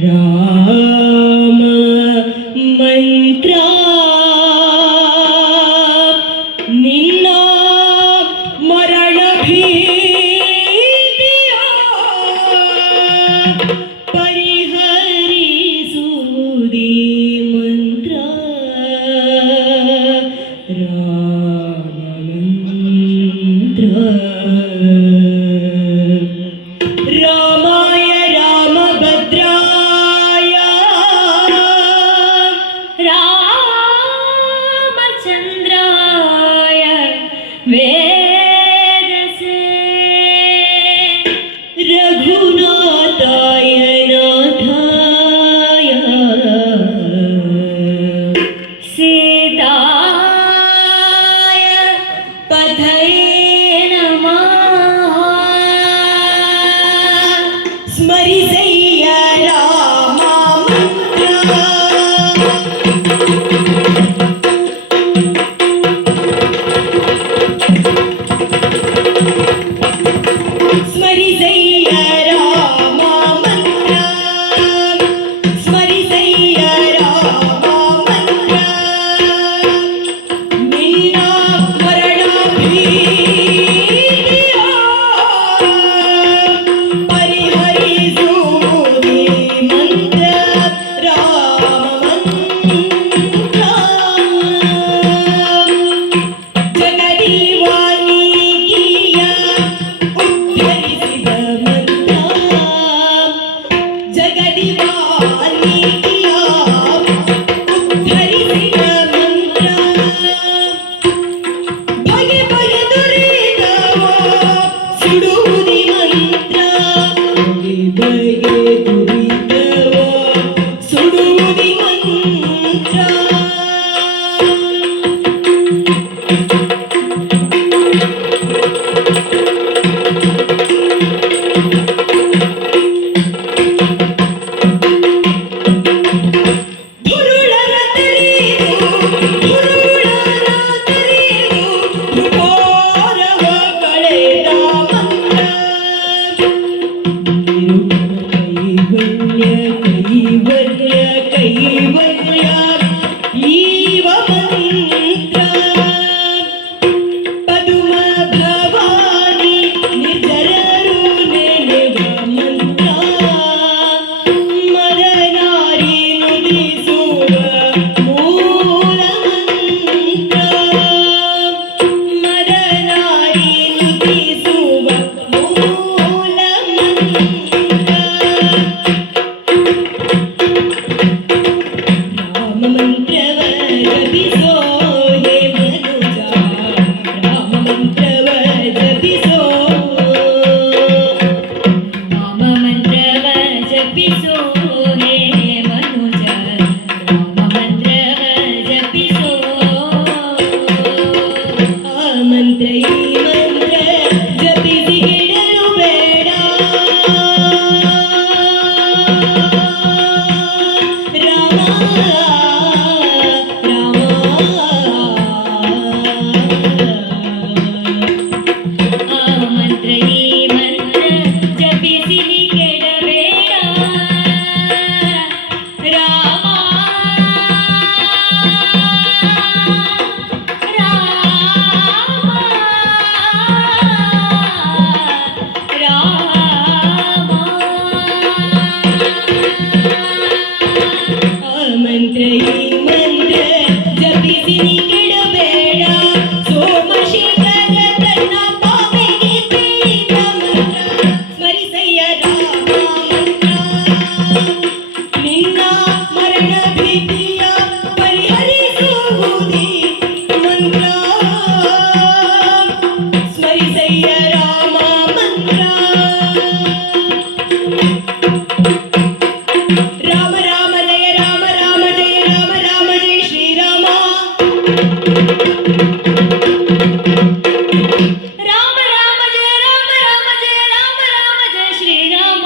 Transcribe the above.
राम मंत्रा निನ್ನ ಮರಣ ಭೀತಿಯ ಪರಿಹರಿಸುವುದೇ ಮಂತ್ರ ರಾಮ ಮಂತ್ರ ರಾಮಾಯ ರಾಮಭದ್ರಾಯ ರಾಮಚಂದ್ರಾಯ ವೇದಸೇ ರಘುನಾಥಾಯ ನಾಥಾಯ ಸೀತಾಯ ಪಥಯೇ ನಮಃ ಸ್ಮರಿಸಯ್ಯ ರಾಮ ಮಂತ್ರ ಸ್ಮರಿಸಯ್ಯ ರಾಮ ಮಂತ್ರ ಸ್ಮರಿಸಯ್ಯ ರಾಮ ಮಂತ್ರ ನಿನ್ನ ಮರಣ ಭೀತಿಯ ಪರಿಹರಿಸುವುದೇ ಮಂತ್ರ ರಾಮ ಮಂತ್ರ ಜಗದಿ ವಾಲ್ಮೀಕಿಯ ಉದ್ಧರಿಸಿದ ಮಂತ್ರ ಜಗದಿ ವಾಲ್ಮೀಕಿಯ ಉದ್ಧರಿಸಿದ ಮಂತ್ರ ಬಗೆ ಬಗೆ ದುರಿತವ ಸುಡುವುದಿ ಮಂತ್ರ ಬಗೆ ಬಗೆ ದುರಿತವ ಸುಡುವುದಿ ಮಂತ್ರ ದುರುಳರ ತಿಳಿದು ದುರುಳರ ತಿಳಿದು ದುರ್ಭೋರವ ಕಳೆದ ಮಂತ್ರ ಕೈವಲ್ಯ ಕೈವಲ್ಯ ಈವ ಮಂತ್ರ ಪದುಮ ಭವಾನಿ ನಿರ್ಜರರು ನೆನೆವ ಮಂತ್ರ ಮದನಾರಿ ನುಡಿಸುವ ಮೂಲ ಮಂತ್ರ ಮದನಾರಿ ನುಡಿಸುವ ಮೂಲ ಮಂತ್ರ ರಾಮ ಮಂತ್ರವ ಜಪಿಸೋ ಹೇ ಮನುಜ ರಾಮ ಮಂತ್ರವ ಜಪಿಸೋ ರಾಮ ಮಂತ್ರವ ಜಪಿಸೋ ಹೇ ಮನುಜ ರಾಮ ಮಂತ್ರವ ಜಪಿಸೋ ಆ ಮಂತ್ರ ಈ ಮಂತ್ರ ಜಪಿಸಿ ಕೆಡಲು ಬೇಡ ರಾಮ ಆ ಮಂತ್ರ ಈ ಮಂತ್ರ ಜಪಿಸಿ ಕೆಡಬೇಡ ರಾಮ ಆ ಮಂತ್ರ ಈ ಮಂತ್ರ ಜಪಿಸಿ ಕೆಡಬೇಡ ಸೋಮಶೇಖರ ತನ್ನ ಪಾಪಿಗೆ ಪೀಡಿತ ಮಂತ್ರ ಸ್ಮರಿಸಯ್ಯ ರಾಮ ಮಂತ್ರ ನಿನ್ನ ಮರಣ ಭೀತಿಯ ಪರಿಹರಿಸುವುದೇ ಮಂತ್ರ ಸ್ಮರಿಸಯ್ಯ ರಾಮ ಮಂತ್ರ ರಾಮ ರಾಮ ಜಯ ರಾಮ ರಾಮ ಜಯ ರಾಮ ರಾಮ ಜಯ ಶ್ರೀರಾಮ ರಾಮ ರಾಮ ಜಯ ರಾಮ ರಾಮ ಜಯ ರಾಮ ರಾಮ ಜಯ ಶ್ರೀರಾಮ